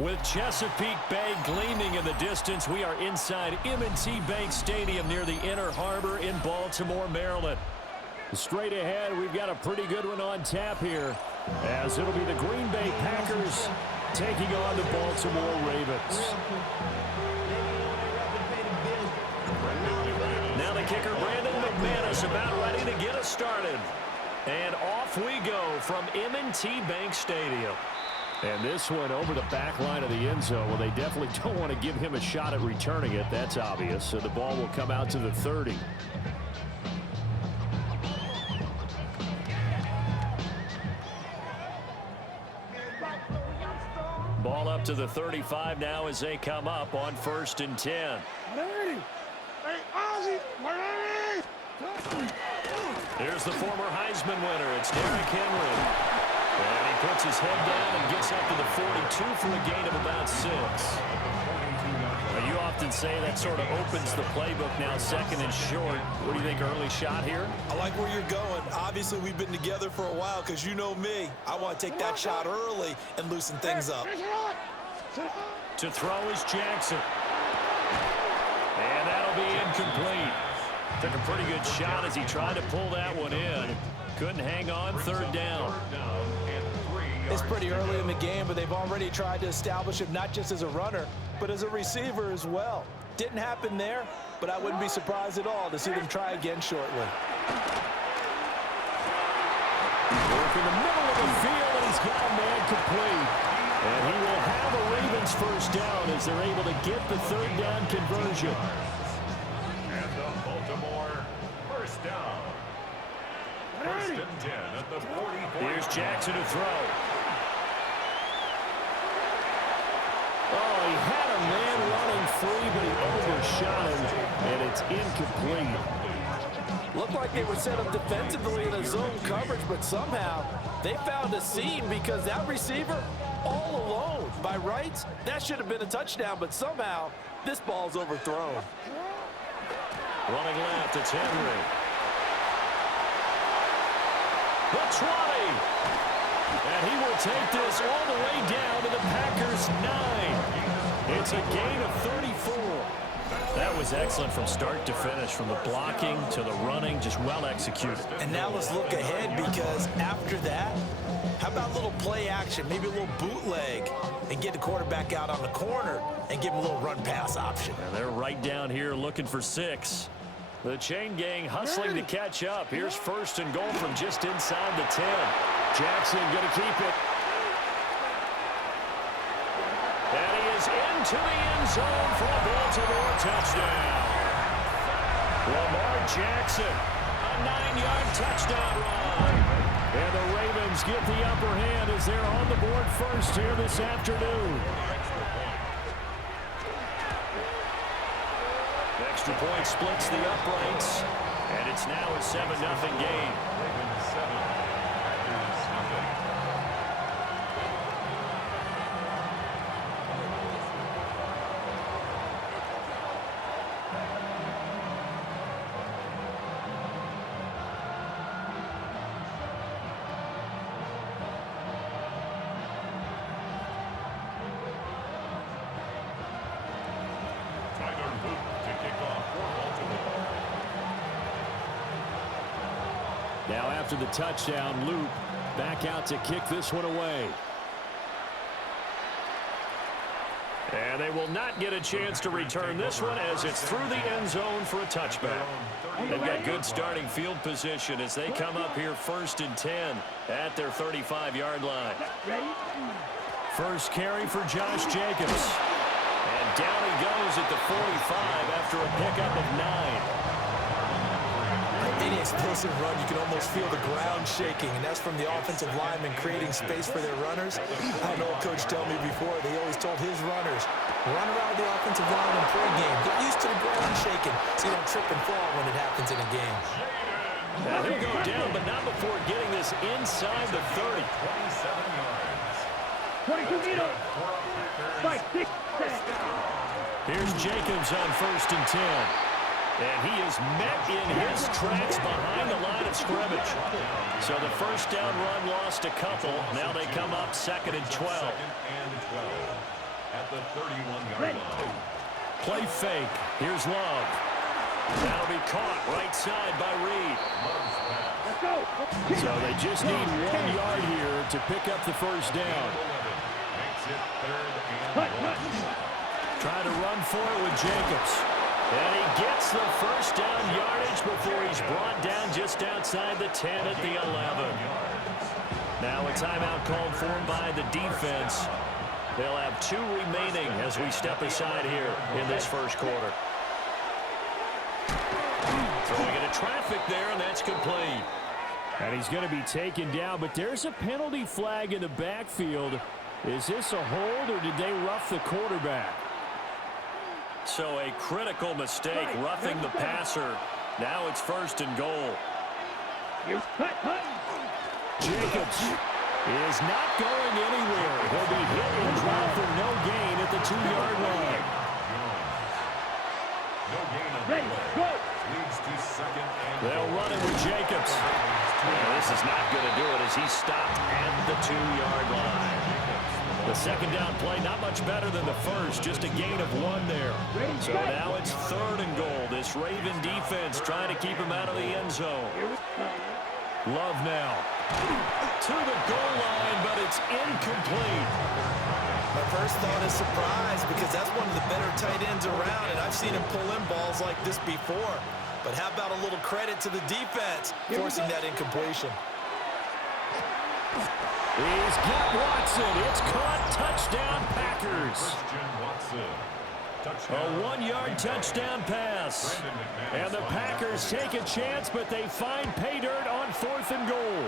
With Chesapeake Bay gleaming in the distance, we are inside M&T Bank Stadium near the Inner Harbor in Baltimore, Maryland. Straight ahead, we've got a pretty good one on tap here, as it'll be the Green Bay Packers taking on the Baltimore Ravens. Now the kicker, Brandon McManus, about ready to get us started. And off we go from M&T Bank Stadium. And this one over the back line of the end zone. Well, they definitely don't want to give him a shot at returning it. That's obvious. So the ball will come out to the 30. Ball up to the 35 now as they come up on 1st and 10. Here's the former Heisman winner. It's Derrick Henry. And he puts his head down and gets up to the 42 for a gain of about 6. Now, you often say that sort of opens the playbook now, 2nd and short. What do you think, early shot here? I like where you're going. Obviously, we've been together for a while because you know me. I want to take that shot early and loosen things up. To throw is Jackson. And that'll be incomplete. Took a pretty good shot as he tried to pull that one in. Couldn't hang on, 3rd down. It's pretty early in the game, but they've already tried to establish him not just as a runner, but as a receiver as well. Didn't happen there, but I wouldn't be surprised at all to see them try again shortly. Work in the middle of the field, and he's got a man complete. And he will have a Ravens first down as they're able to get the 3rd down conversion. And the Baltimore first down. 1st and 10 at the 44. Here's Jackson to throw. Oh, he had a man running free, but he overshot him, and it's incomplete. Looked like they were set up defensively in a zone coverage, but somehow they found a seam because that receiver all alone. By rights, that should have been a touchdown, but somehow this ball's overthrown. Running left, it's Henry. The 20. And he will take this all the way down to the Packers' 9. It's a gain of 34. That was excellent from start to finish, from the blocking to the running, just well executed. And now let's look ahead, because after that, how about a little play action, maybe a little bootleg, and get the quarterback out on the corner and give him a little run-pass option. And they're right down here looking for 6. The chain gang hustling to catch up. Here's 1st and goal from just inside the 10. Jackson going to keep it. And he is into the end zone for a Baltimore touchdown. Lamar Jackson, a 9-yard touchdown run. And the Ravens get the upper hand as they're on the board first here this afternoon. Extra point splits the uprights, and it's now a 7-0 game. Ravens 7, Packers nothing. Now after the touchdown, Loop back out to kick this one away. And they will not get a chance to return this one as it's through the end zone for a touchback. They've got good starting field position as they come up here 1st and 10 at their 35-yard line. First carry for Josh Jacobs. And down he goes at the 45 after a pickup of 9. Any explosive run, you can almost feel the ground shaking, and that's from the offensive linemen creating space for their runners. I know a coach told me before, they always told his runners, run around the offensive line in pregame. Get used to the ground shaking so you don't trip and fall when it happens in a game. Now he'll go down, but not before getting this inside the 30. 27 yards. 22 meters. Fight, 6, 7. Here's Jacobs on 1st and 10. And he is met in his tracks behind the line of scrimmage. So the first down run lost a couple. Now they come up 2nd and 12. Play fake. Here's Love. That'll be caught right side by Reed. Let's go. So they just need 1 yard here to pick up the first down. Trying to run for it with Jacobs. And he gets the first down yardage before he's brought down just outside the 10 at the 11. Now a timeout called for by the defense. They'll have 2 remaining as we step aside here in this first quarter. Throwing into traffic there, and that's complete. And he's going to be taken down, but there's a penalty flag in the backfield. Is this a hold, or did they rough the quarterback? So a critical mistake, roughing the passer. Now it's 1st and goal. Jacobs is not going anywhere. He'll be hit and dropped for no gain at the 2-yard line. Ready, go. They'll run it with Jacobs. This is not going to do it as he's stopped at the 2-yard line. The second down play, not much better than the first, just a gain of 1 there. So now it's 3rd and goal. This Raven defense trying to keep him out of the end zone. Love now to the goal line, but it's incomplete. My first thought is surprise, because that's one of the better tight ends around, and I've seen him pull in balls like this before. But how about a little credit to the defense forcing that incompletion? He's got Watson. It's caught. Touchdown, Packers. A 1-yard touchdown pass. And the Packers take a chance, but they find pay dirt on 4th and goal.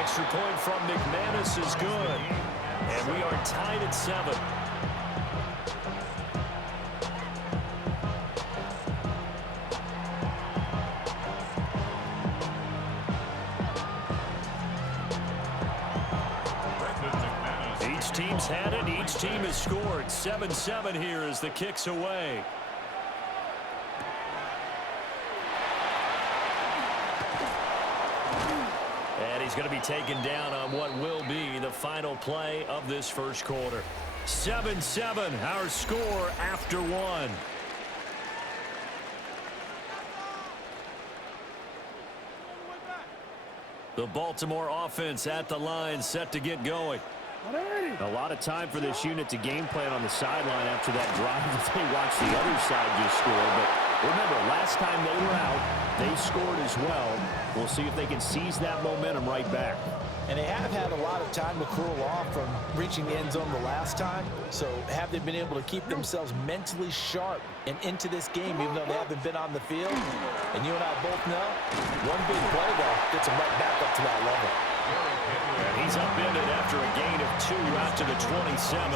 Extra point from McManus is good. And we are tied at 7. Each team's had it. Each team has scored. 7-7 here as the kick's away. And he's going to be taken down on what will be the final play of this first quarter. 7-7, our score after 1. The Baltimore offense at the line, set to get going. A lot of time for this unit to game plan on the sideline after that drive that they watched the other side just score. But remember, last time they were out, they scored as well. We'll see if they can seize that momentum right back. And they have had a lot of time to cool off from reaching the end zone the last time. So have they been able to keep themselves mentally sharp and into this game, even though they haven't been on the field? And you and I both know, one big play, though, gets them right back up to that level. And he's upended after a gain of 2 out to the 27.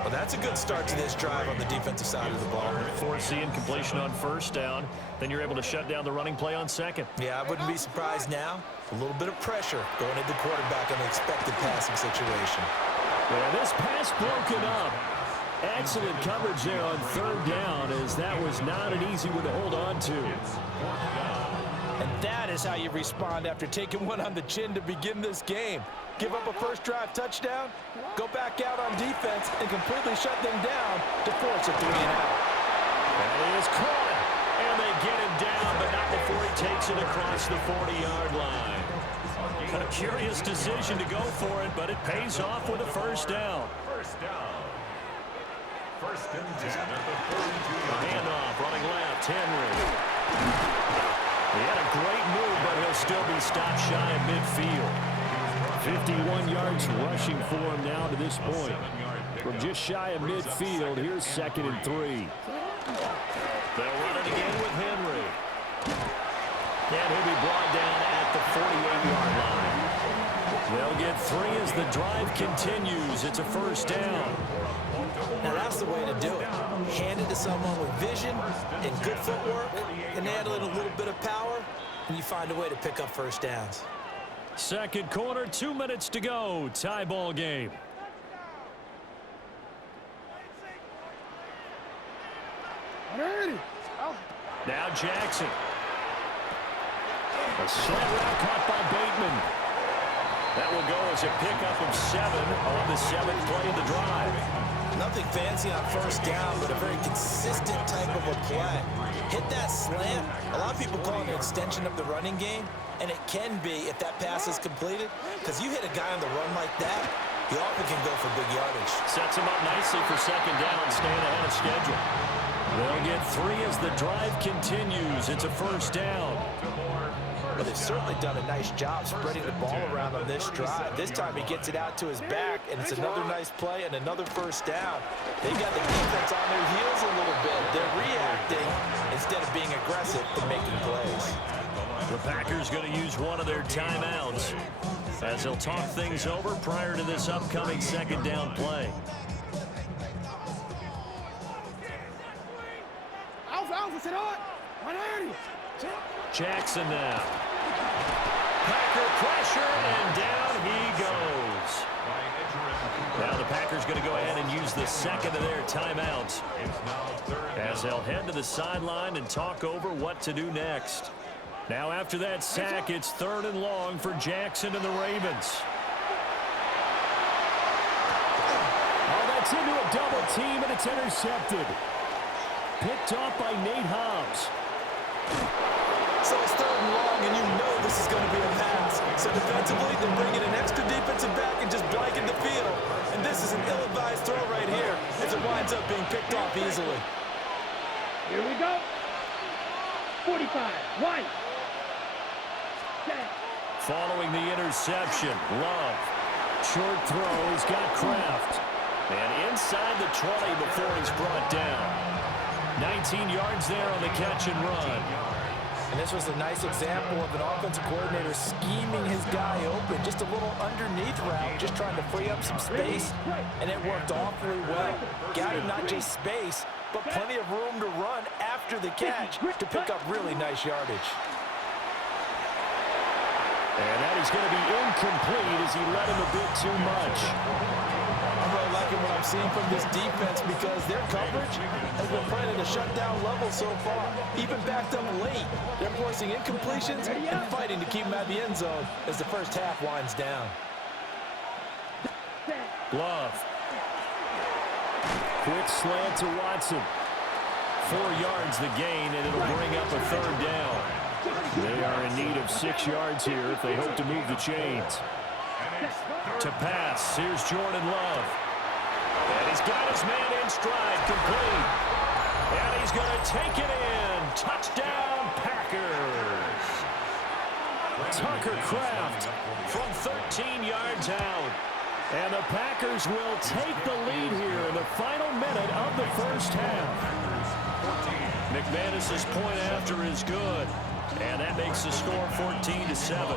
Well, that's a good start to this drive on the defensive side of the ball. Force the incompletion on 1st down. Then you're able to shut down the running play on 2nd. Yeah, I wouldn't be surprised now. A little bit of pressure going into the quarterback in an expected passing situation. Yeah, this pass broken up. Excellent coverage there on 3rd down, as that was not an easy one to hold on to. And that is how you respond after taking one on the chin to begin this game. Give up a first drive touchdown, go back out on defense, and completely shut them down to force a 3-and-out. That is caught, and they get him down, but not before he takes it across the 40-yard line. A curious decision to go for it, but it pays off with a first down. First down. 1st and 10 at the 42. Handoff, running left, Henry. He had a great move, but he'll still be stopped shy of midfield. 51 yards rushing for him now to this point. From just shy of midfield, here's 2nd and 3. They'll run it again with Henry. And he'll be brought down at the 48-yard line. They'll get 3 as the drive continues. It's a first down. Now that's the way to do it. Hand it to someone with vision and good footwork, and add a little bit of power, and you find a way to pick up first downs. 2nd quarter, 2 minutes to go. Tie ball game. Now Jackson. A slant route caught by Bateman. That will go as a pickup of 7 on the 7th play of the drive. Nothing fancy on first down, but a very consistent type of a play. Hit that slant. A lot of people call it an extension of the running game, and it can be if that pass is completed, because you hit a guy on the run like that, he often can go for big yardage. Sets him up nicely for second down, staying ahead of schedule. They'll get 3 as the drive continues. It's a first down. But they've certainly done a nice job spreading the ball around on this drive. This time he gets it out to his back, and it's another nice play and another first down. They've got the defense on their heels a little bit. They're reacting instead of being aggressive and making plays. The Packers going to use one of their timeouts as they'll talk things over prior to this upcoming second down play. Jackson now. Packer pressure, and down he goes. Now the Packers going to go ahead and use the second of their timeouts as they'll head to the sideline and talk over what to do next. Now after that sack, it's 3rd and long for Jackson and the Ravens. Oh, that's into a double team, and it's intercepted. Picked off by Nate Hobbs. So it's 3rd and long, and you know this is going to be a pass. So defensively, they're bringing an extra defensive back and just blanking the field. And this is an ill-advised throw right here as it winds up being picked off easily. Here we go. 45. One. Following the interception, Love. Short throw, he's got Kraft. And inside the 20 before he's brought down. 19 yards there on the catch and run. And this was a nice example of an offensive coordinator scheming his guy open. Just a little underneath route, just trying to free up some space. And it worked awfully well. Got him not just space, but plenty of room to run after the catch to pick up really nice yardage. And that is going to be incomplete as he led him a bit too much. I'm really liking what I'm seeing from this defense because their coverage has been playing at a shutdown level so far. Even backed up late, they're forcing incompletions and fighting to keep them at the end zone as the first half winds down. Love. Quick slant to Watson. 4 yards the gain, and it'll bring up a 3rd down. They are in need of 6 yards here if they hope to move the chains. To pass, here's Jordan Love. And he's got his man in stride, complete. And he's going to take it in. Touchdown, Packers. Tucker Kraft from 13 yards out. And the Packers will take the lead here in the final minute of the first half. McManus's point after is good. And that makes the score 14-7.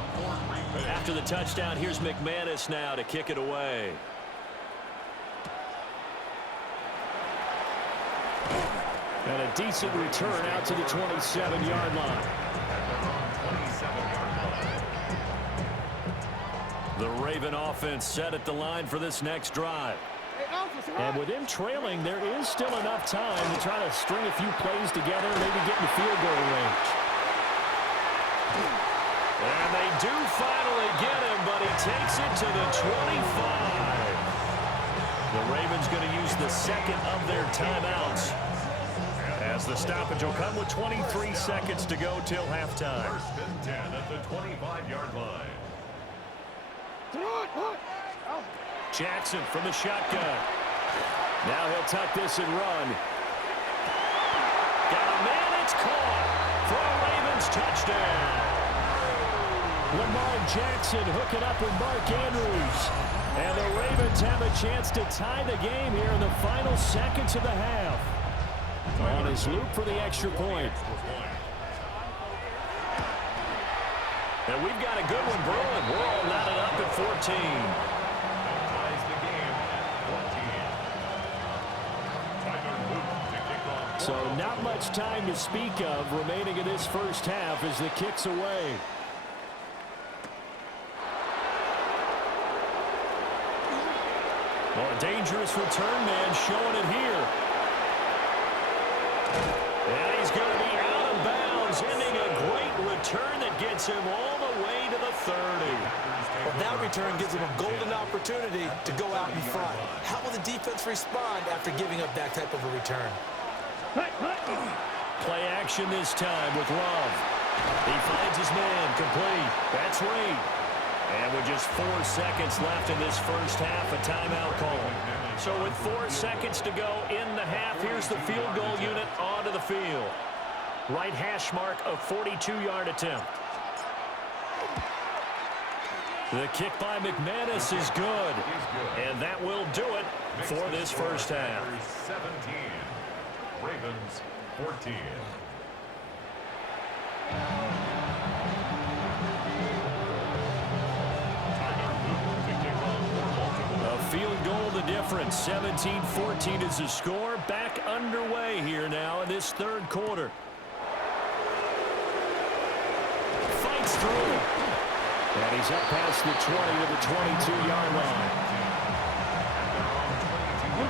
After the touchdown, here's McManus now to kick it away. And a decent return out to the 27-yard line. The Raven offense set at the line for this next drive. And with him trailing, there is still enough time to try to string a few plays together, maybe get in the field goal range. And they do finally get him, but he takes it to the 25. The Ravens going to use the second of their timeouts, as the stoppage will come with 23 seconds to go till halftime. 1st and 10 at the 25-yard line. Jackson from the shotgun. Now he'll tuck this and run. Got a man, it's caught for a Ravens touchdown. Lamar Jackson hooking up with Mark Andrews. And the Ravens have a chance to tie the game here in the final seconds of the half. On his loop for the extra point. And we've got a good one brewing. We're all knotted up at 14. Ties the game at 14. So not much time to speak of remaining in this first half as the kick's away. Well, a dangerous return man showing it here. And he's going to be out of bounds, ending a great return that gets him all the way to the 30. Well, that return gives him a golden opportunity to go out in front. How will the defense respond after giving up that type of a return? Play action this time with Love. He finds his man, complete. That's Reed. And with just 4 seconds left in this first half, a timeout call. So with 4 seconds to go in the half, here's the field goal unit onto the field. Right hash mark, a 42-yard attempt. The kick by McManus is good. And that will do it for this first half. 17. Ravens 14. A field goal the difference. 17-14 is the score. Back underway here now in this third quarter. Fights through. And he's up past the 20 to the 22-yard line.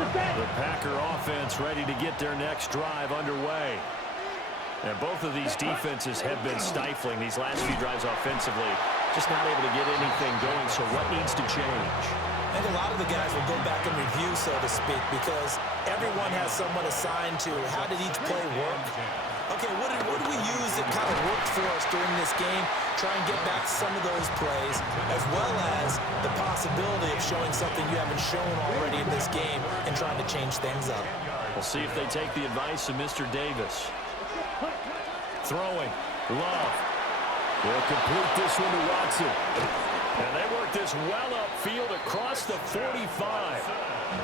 The Packer offense ready to get their next drive underway. And both of these defenses have been stifling these last few drives offensively. Just not able to get anything going, so what needs to change? I think a lot of the guys will go back and review, so to speak, because everyone has someone assigned to how did each play work. Okay, what did we use that kind of worked for us during this game? Try and get back some of those plays, as well as the possibility of showing something you haven't shown already in this game and trying to change things up. We'll see if they take the advice of Mr. Davis. Throwing. Love. They'll complete this one to Watson. And they work this well upfield across the 45.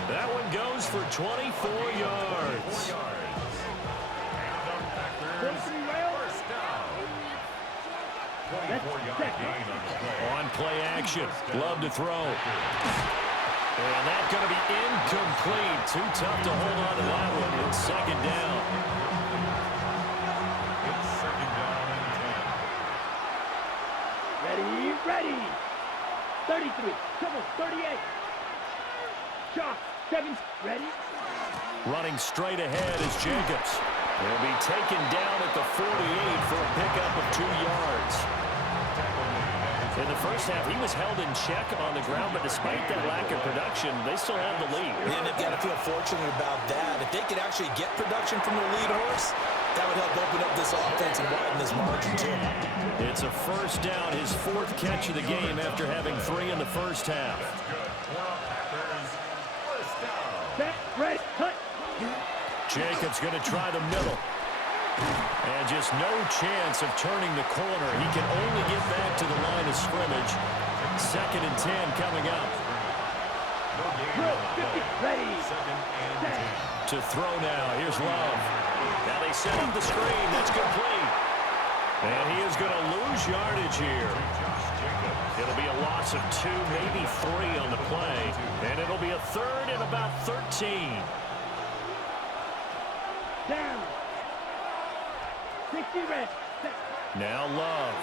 That one goes for 24 yards. On play action. Love to throw. And that's going to be incomplete. Too tough to hold on to that one. It's second down. Ready. 33. Trouble. 38. Chalk. 7. Ready. Running straight ahead is Jacobs. He'll be taken down at the 48 for a pickup of 2 yards. In the first half, he was held in check on the ground, but despite that lack of production, they still have the lead. And they've got to feel fortunate about that. If they could actually get production from their lead horse, that would help open up this offense and widen this margin, too. It's a first down, his 4th catch of the game after having 3 in the first half. Set, ready, cut. Jacobs going to try the middle. And just no chance of turning the corner. He can only get back to the line of scrimmage. 2nd and 10 coming up. Ready. To throw now. Here's Love. Now they set up the screen. That's complete. And he is going to lose yardage here. It'll be a loss of 2, maybe 3 on the play. And it'll be a 3rd and about 13. Down. 60 red. Now Love.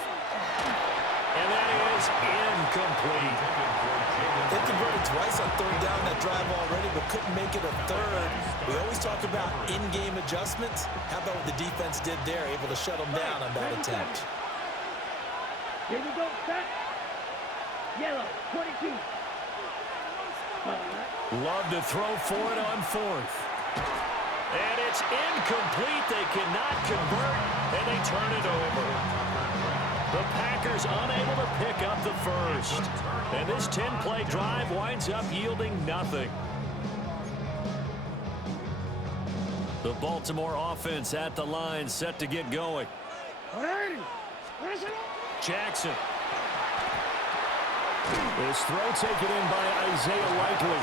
And that is incomplete. They converted twice on 3rd down that drive already, but couldn't make it a 3rd. We always talk about in-game adjustments. How about what the defense did there, able to shut them down on that attempt? Here we go, set. Yellow, 22. Love to throw for it on 4th. And it's incomplete. They cannot convert, and they turn it over. The Packers unable to pick up the first. And this 10-play drive winds up yielding nothing. The Baltimore offense at the line, set to get going. Jackson. This throw taken in by Isaiah Likely.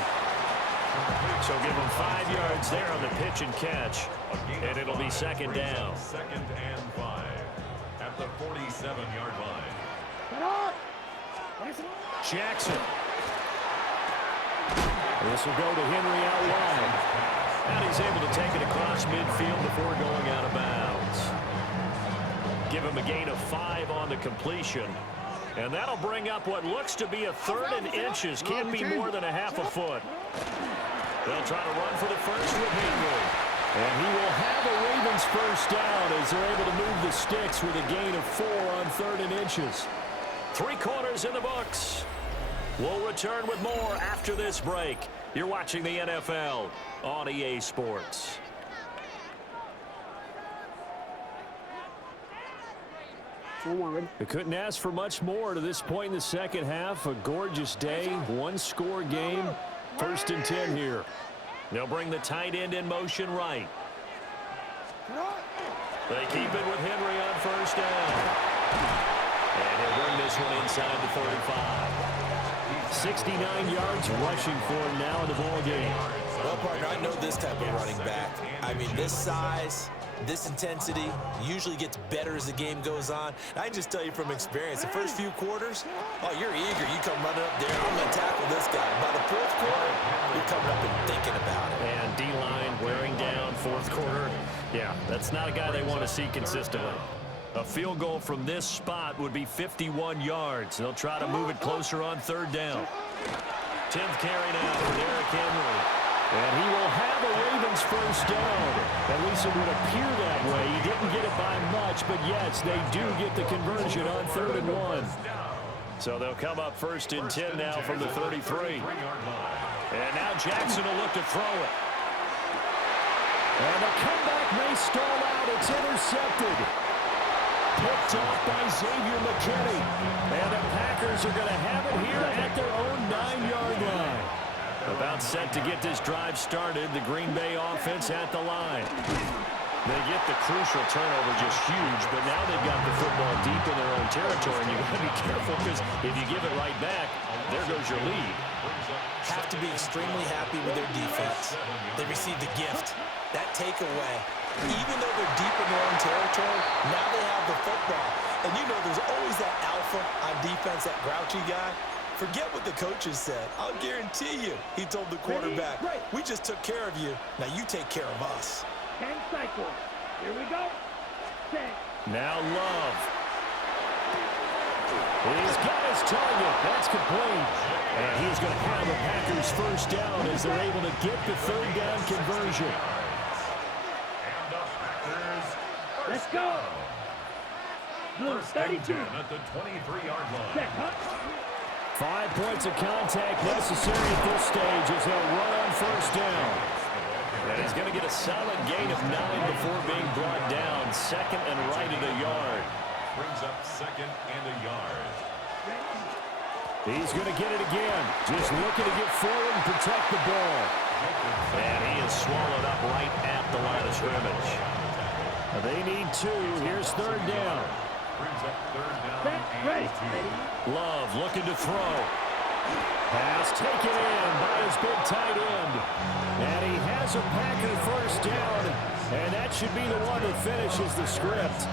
So give him 5 yards there on the pitch and catch. And it'll be 2nd down. 2nd and 5 at the 47-yard line. Jackson. This will go to Henry out wide. And he's able to take it across midfield before going out of bounds. Give him a gain of 5 on the completion. And that'll bring up what looks to be a 3rd and inches. Can't be more than a half a foot. They'll try to run for the first with Henry. And he will have a Ravens first down as they're able to move the sticks with a gain of 4 on 3rd and inches. 3 quarters in the books. We'll return with more after this break. You're watching the NFL on EA Sports. We couldn't ask for much more to this point in the second half. A gorgeous day, one-score game. 1st and 10 here. They'll bring the tight end in motion right. They keep it with Henry on 1st down. And he'll bring this one inside the 35. 69 yards rushing for him now in the ball game. Well, partner, I know this type of running back. I mean, this size, this intensity usually gets better as the game goes on. I can just tell you from experience, the first few quarters, oh, you're eager. You come running up there, I'm going to tackle this guy. By the 4th quarter, you're coming up and thinking about it. And D-line wearing down 4th quarter. Yeah, that's not a guy they want to see consistently. A field goal from this spot would be 51 yards. They'll try to move it closer on 3rd down. 10th carry now for Derrick Henry. And he will have a Ravens 1st down. At least it would appear that way. He didn't get it by much, but yes, they do get the conversion on 3rd and 1. So they'll come up 1st and 10 now from the 33. And now Jackson will look to throw it. And the comeback may stall out. It's intercepted. Picked off by Xavier McKinney. And the Packers are going to have it here at their own 9-yard line. About set to get this drive started. The Green Bay offense at the line. They get the crucial turnover, just huge, but now they've got the football deep in their own territory, and you've got to be careful because if you give it right back, there goes your lead. Have to be extremely happy with their defense. They received a gift. That takeaway, even though they're deep in their own territory, now they have the football. And you know there's always that alpha on defense, that grouchy guy. Forget what the coaches said. I'll guarantee you, he told the quarterback, we just took care of you. Now you take care of us. 10 cycles. Here we go. 10. Now Love. He's got his target. That's complete. And he's going to have the Packers 1st down as they're able to get the 3rd down conversion. And the Packers. Let's go. Blue 32. At the 23-yard line. Check, huh? 5 points of contact necessary at this stage as they'll run on 1st down. And he's going to get a solid gain of 9 before being brought down. 2nd and right at a yard. Brings up 2nd and a yard. He's going to get it again. Just looking to get forward and protect the ball. And he is swallowed up right at the line of scrimmage. They need 2. Here's 3rd down. Brings up 3rd down. Set, ready. Love looking to throw. Pass taken in by his big tight end. And he has a Packer 1st down. And that should be the one that finishes the script.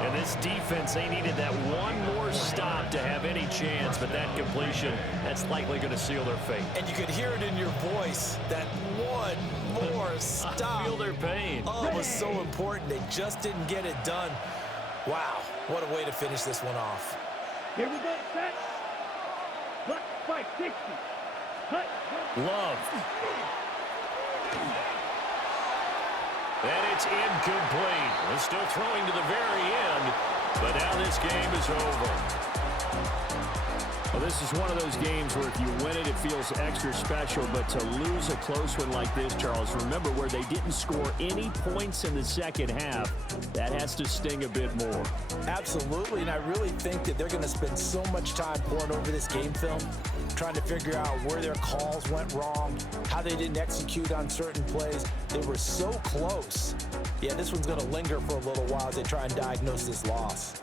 And this defense, they needed that one more stop to have any chance, but that completion, that's likely going to seal their fate. And you could hear it in your voice, that one more stop. I feel their pain. Oh, it was so important. They just didn't get it done. Wow, what a way to finish this one off. Here we go. Set. Hut. 560. Hut. Love. And it's incomplete. They're still throwing to the very end, but now this game is over. Well, this is one of those games where if you win it, it feels extra special, but to lose a close one like this, Charles, remember where they didn't score any points in the second half, that has to sting a bit more. Absolutely, and I really think that they're going to spend so much time pouring over this game film, trying to figure out where their calls went wrong, how they didn't execute on certain plays. They were so close. Yeah, this one's going to linger for a little while as they try and diagnose this loss.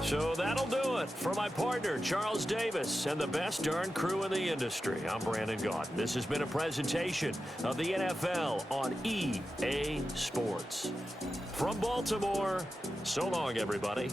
So that'll do it for my partner, Charles Davis, and the best darn crew in the industry. I'm Brandon Gaudin. This has been a presentation of the NFL on EA Sports. From Baltimore, so long, everybody.